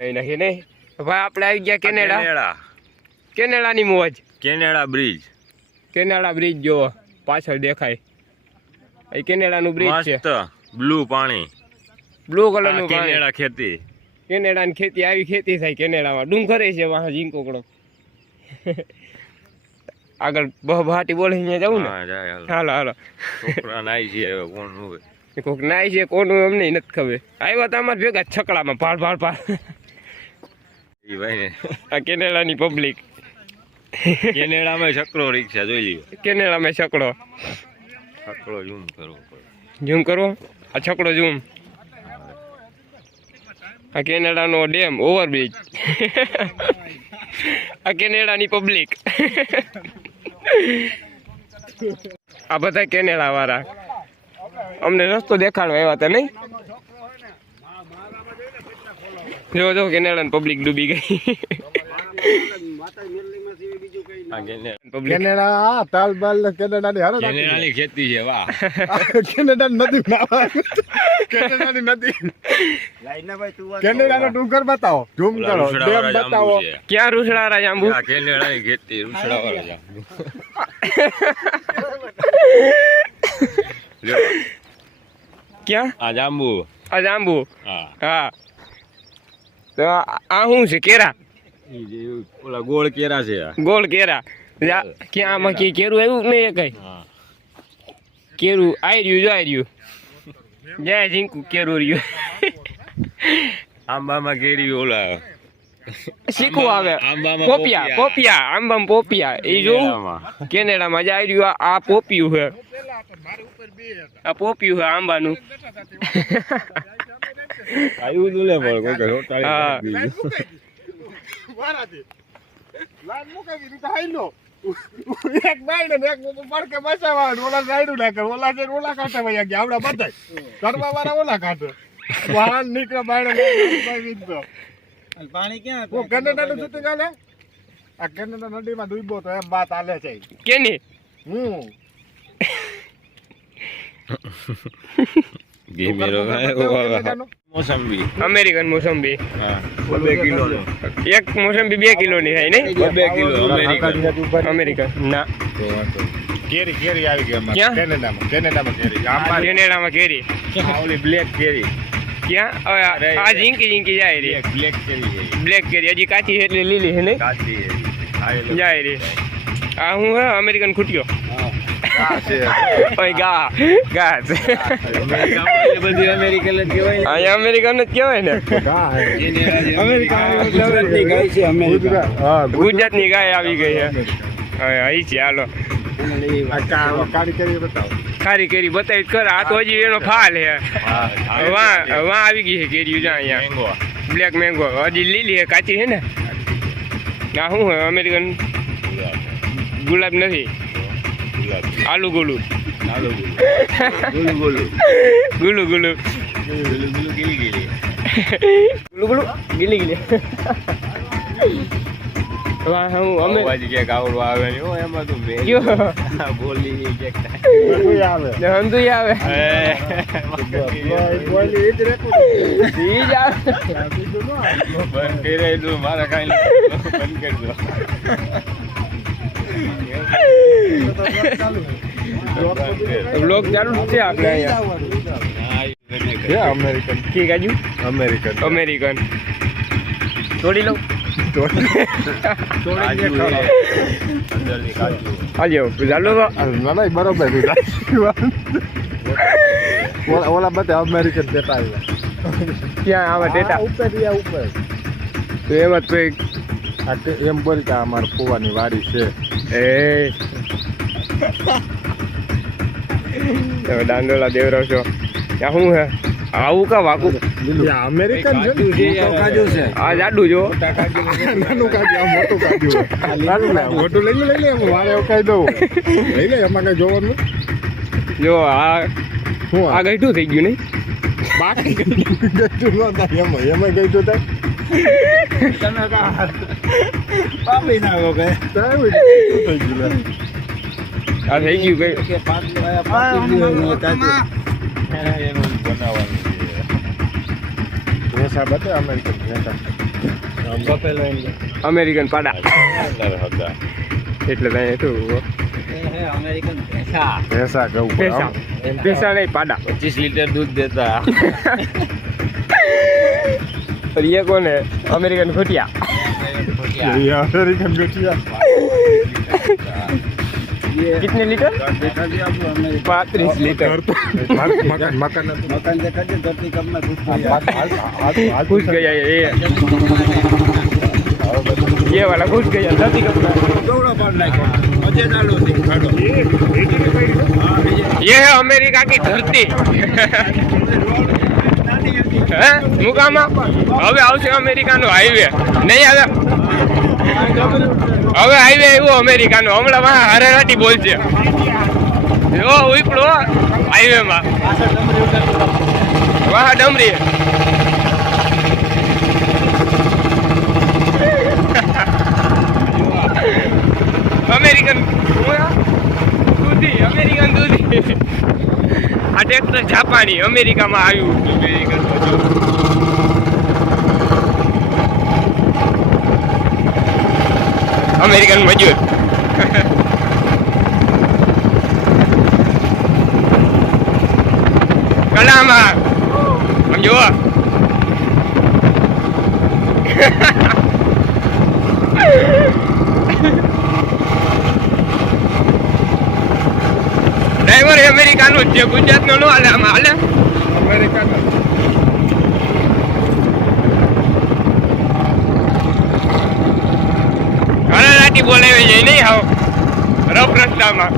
નહીં નહીં નહીં ભાઈ આપણે આવી ગયા કેનેડા. કેનેડાની મોજ. Canada bridge. કેનેડા બ્રિજ જો પાછળ દેખાય એ કેનેડાનું બ્રિજ છે. બ્લુ પાણી, બ્લુ કલરનું પાણી. કેનેડા ખેતી. કેનેડાની ખેતી આવી ખેતી થાય કેનેડામાં. ડુંગરે છે વાહ ઝીંકોકડો. આગળ બહાટી બોલે અહીંયા જવું ને. હાલો હાલો. છોકરા નાઈ છે હવે કોણ હોય. કોક નાઈ છે કોનું અમને નથી ખબર. આવ્યા તો અમારે ભેગા છકડામાં ભાડ ભાડ ભાડ. એ ભાઈ આ કેનેડાની પબ્લિક. કેનેડામાં છકડો રિક્ષા જોઈ લ્યો. કેનેડામાં છકડો. છકડો ઝૂમ કરવો પડે. ઝૂમ કરવો આ છકડો ઝૂમ. આ કેનેડાનો ડેમ ઓવરબ્રિજ. આ કેનેડાની પબ્લિક. આ બધા કેનેડા વાળા અમને રસ્તો દેખાડવા આવ્યા હતા નહીં. જો જો કેનેડાની પબ્લિક ડૂબી ગઈ. કેનેડા તાલ બાલ કેનેડાની હારો કેનેડાની ખેતી છે વાહ. કેનેડાની નદી કેનેડાની નદી કેનેડાનો ડુંગર બતાવો ઝૂમ કરો ડેમ બતાવો. ક્યાં રૂસડારા જાંબુ? કેનેડાની ખેતી રૂસડા વાળા જાંબુ. ક્યાં? આ જાંબુ. આ જાંબુ. હા હા તો આ શું છે? કેરા. ઓલા ગોળ કેરા છે. ગોળ કેરા. ક્યાં આમાં કે કેરું આવ્યું નહીં એ કઈ? કેરું આવી રહ્યું જો આવી રહ્યું. જય ઝીંકુ કેરું રહ્યું. આંબામાં કેરી ઓલા શીખવું આવે. પોપિયા પોપિયા આંબામાં પોપિયા એ જોવું કેનેડામાં જ આવી રહ્યું. આ પોપિયું છે. આ પોપિયું છે આંબાનું. આવ્યું તું લે પણ કોઈ એક બાઈ ને એક પડકે બચાવવાનું ઓલા સાઈડ ના કર ઓલા છે ઓલા કાંઠે વયા ગયા આવડા બધા કરવા વાળા ઓલા કાંઠે વાહન નીકળે બાઈ પાણી ક્યાં કેનેડા નું શૂટિંગ આલે. આ કેનેડા નદીમાં ડૂબ્યો તો એમ વાત આલે છે કેની. મોસંબી. અમેરિકન મોસંબી. હા 2 કિલો. એક મોસંબી 2 કિલોની થાય નહીં? 2 કિલો અમેરિકન. અમેરિકન ના કેરી કેરી આવી ગઈ અમારે ક્યાં? કેનેડામાં કેરી કેનેડામાં કેરી. ઓલી બ્લેક કેરી. ક્યાં? હવે આ ઝીંકી ઝીંકી જાય રે. બ્લેક કેરી છે. બ્લેક કેરી હજી કાચી છે એટલે લીલી છે નહીં? કાચી છે. જાય રે. આ હું હે અમેરિકન ખૂટ્યો. ઓય ગા ગા છે. બધી અમેરિકન જ કહેવાય. અહીંયા અમેરિકન જ કહેવાય ને. ગુજરાતની ગાય આવી ગઈ છે. હવે અહીં છે હાલો. ખારી કેરી બતાવી ખર. આ તો હજી એનો ફાલ છે. વાં આવી ગઈ છે કેરી. જ્યાં અહીંયા બ્લેક મેંગો હજી લીલી છે કાચી છે ને. આ શું છે અમેરિકન ગુલાબ નથી. આલુ ગુલુ ગુલુ ગુલુ ગુલુ ગુલુ ગીલી ગીલી. વાહ હું અમે કે ગાવડો આવે ને ઓ એમાં તો મે બોલી કે આવે હંધુઈ આવે. બોલી ઈ જ રેકો ઈ જ આવે. બંધ કરી દો મારા કાઈ બંધ કરી દો. બ્લોગ ચાલુ છે આપણે અહીંયા. અમેરિકન ઠીક આજુ અમેરિકન અમેરિકન તોડી લઉં. હાલ્યો ચાલો ના બરોબર ઓલા બધા અમેરિકન દેતા આવ્યા ક્યાં આવે ટેટા ઉપર ઉપર તો એમાં તો એમ બોલ કે અમારે ફુવાની વાડી છે. એ તમે દાંડોલા દેવરાવ છો ત્યાં શું હે આવું કા વાકું અમેરિકન છે આ જાડું જો નાનું કાજુ મોટું કાજુ મોટું લઈ લે મારે એવું કહી દઉં લઈ લે એમાં કઈ જોવાનું જો આ શું આ ગઈઠું થઈ ગયું નહીં બાકી ગઈતું ન થાય એમાં ગઈતું થાય પાપી ના થઈ ગયું આ થઈ ગયું કઈ બનાવવાનું છે અમેરિકન અમેરિકન પાડા એટલે ત્યાં શું ભેંસા કહું પૈસા પૈસા નહીં પાડા 25 લીટર दूध देता और ये कौन है अमेरिकन खोटिया अमेरिकन बेटिया कितने लीटर 35 लीटर मकान घुस गया ये वाला घुस गया धरती कप में ये है अमेरिका की धरती મુકામાં હવે આવશે અમેરિકાનો હાઈવે નહીં આવે હવે હાઈવે આવ્યો અમેરિકાનો હમણાં વાહ હરેરાટી બોલશે જો ઉપડો હાઈવે માં વાહ ડમરી અમેરિકન દૂધી અમેરિકન દૂધી આ ટ્રેક્ટર જાપાની અમેરિકામાં આવ્યું અમેરિકન મજૂર કલામાં સમજો ડ્રાઈવર અમેરિકાનો જ છે ગુજરાતનો નો હાલે આમાં હાલે અમેરિકાનો હરાટી બોલાવી જાય નહીં આવો રફ રસ્તામાં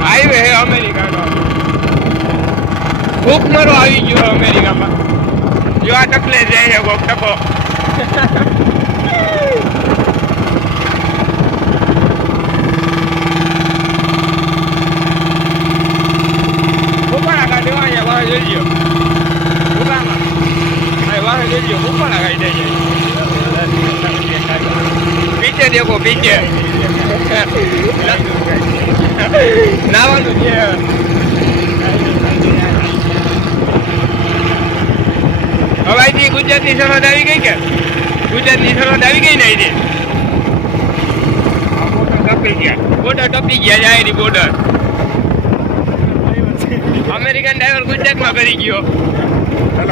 હાઈવે હે અમેરિકાનો ભૂખમરો આવી ગયો અમેરિકામાં જો આ તકલે જાય છે કોક ટકો ભૂખમરા કાઢ્યો અહીંયા વાહ જોઈ पीछे देखो पीछे नाવાનું છે હવે અહીંથી ગુજરાતની સરહદ આવી ગઈ કે ગુજરાતની સરહદ આવી ગઈ ને અહીંથી બોર્ડર ટપી ગયા જાય બોર્ડર અમેરિકન ડ્રાઈવર ગુજરાતમાં કરી ગયો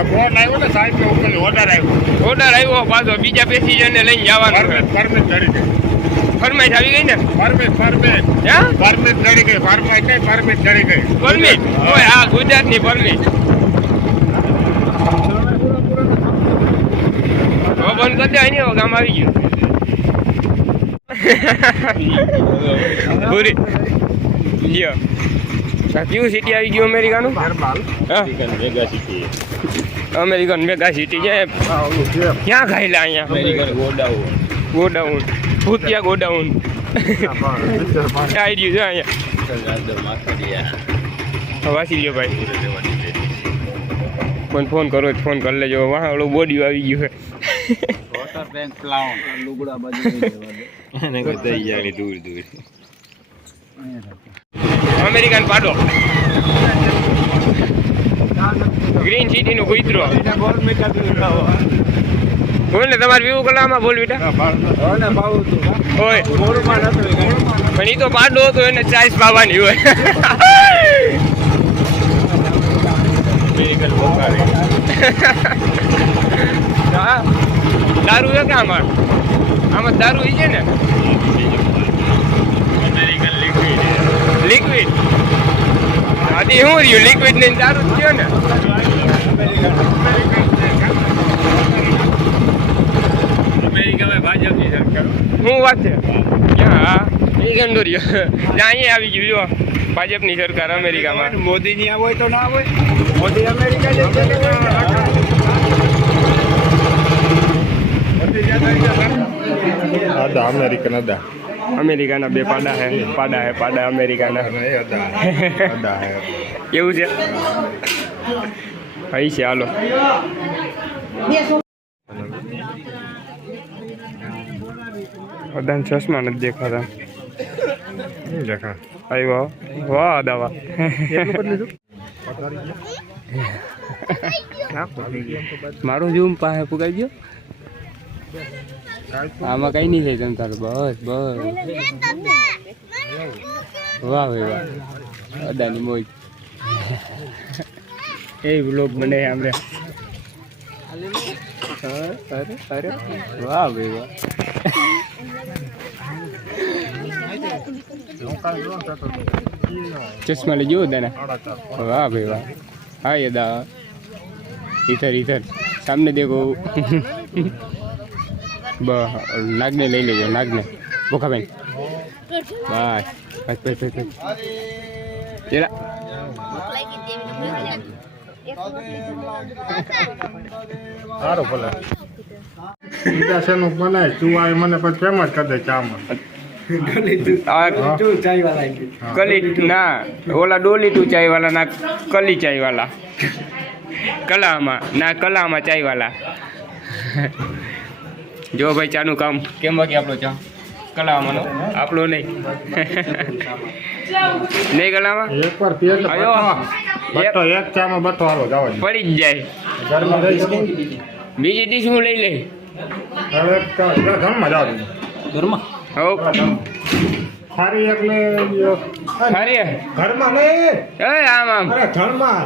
ફોન આવ્યો ને સાહેબ ઓર્ડર આવ્યો પાછો બીજા પેસેન્જરને લઈને જવાનું પરમિટ ચડી ગઈ ફરમાઈશ આવી ગઈ ને પરમિટ ચડી ગઈ પરમિટ ચડી ગઈ પરમિટ ઓય હા ગુજરાતની પરમિટ બંધ કરી દે અહીં ગામ આવી ગયું પૂરી લ્યો કયું સિટી આવી ગયું અમેરિકાનું અમેરિકન મેગા સિટી છે ક્યાં ખાયેલા અહીંયા અમેરિકન ગોડાઉન ભૂતિયા ગોડાઉન આવી ગયું છે અહીંયા વાસી લ્યો ભાઈ પણ ફોન કરો ફોન કરી લેજો વાહ ઓલું બોડી આવી ગયું છે દૂર અમેરિકન પાડો ગ્રીન સિટી નું કુતરો બોલ ને તમારે વ્યૂ કલામાં બોલ બેટા હોય પણ એ તો પાડો હતો એને ચાઈસ પાવાની હોય હા દારૂ છે કે આમાં દારૂ છે ને લિક્વિડ આથી શું રહ્યું લિક્વિડ ને દારૂ જ થયો ને અમેરિકામાં ભાજપની સરકાર શું વાત છે ક્યાં હા એ ગંદો રહ્યો ત્યાં અહીંયા આવી ગયું જો ભાજપની સરકાર અમેરિકામાં મોદી ની હોય તો ના હોય મોદી અમેરિકા અદા અમેરિકન અદા અમેરિકાના બે પાડા હે પાડા અમેરિકાના અદા હે એવું છે અહીં છે હાલો અદાન ચશ્મા નથી દેખાતા આવ્યો વાહ દાવા મારું ઝૂમ પાસે પુગાઈ ગયો આમાં કઈ નહીં થાય તમ તારું બસ બસ વાહ ભાઈ વાહ અદાની મોજ એ બ્લોગ બને આપણે અરે અરે વાહ ભાઈ વાહ चश्मा ले जो दाना वाह भाई वाह हाँ ये दा इधर इधर सामने देखो नागने ले लीजिए नागने बोखा बहन बस बस बस बस चला સારું ભલે બીજા શેનું બનાય ચુવાય મને પછી ફેમસ કરી દે ચામાં કલી ના ઓલા ડોલી તું ચાય વાલા ના કલી ચાય વાલા કલામાં ના કલામાં ચાય વાલા જો ભાઈ ચાનું કામ કેમ બાકી આપણો ચા કલામાં આપણો નહીં નહીં કલામાં એકવાર પેટ આયો. બટો એક ચામાં બટો હાલો જાવ પડી જ જાય ઘરમાં રહી બીજી ડીશ હું લઈ લઈ હવે ઘરમાં જાવ ઘરમાં હો સારી એટલે અરે ઘરમાં નહીં એ આમ આમ અરે ઘરમાં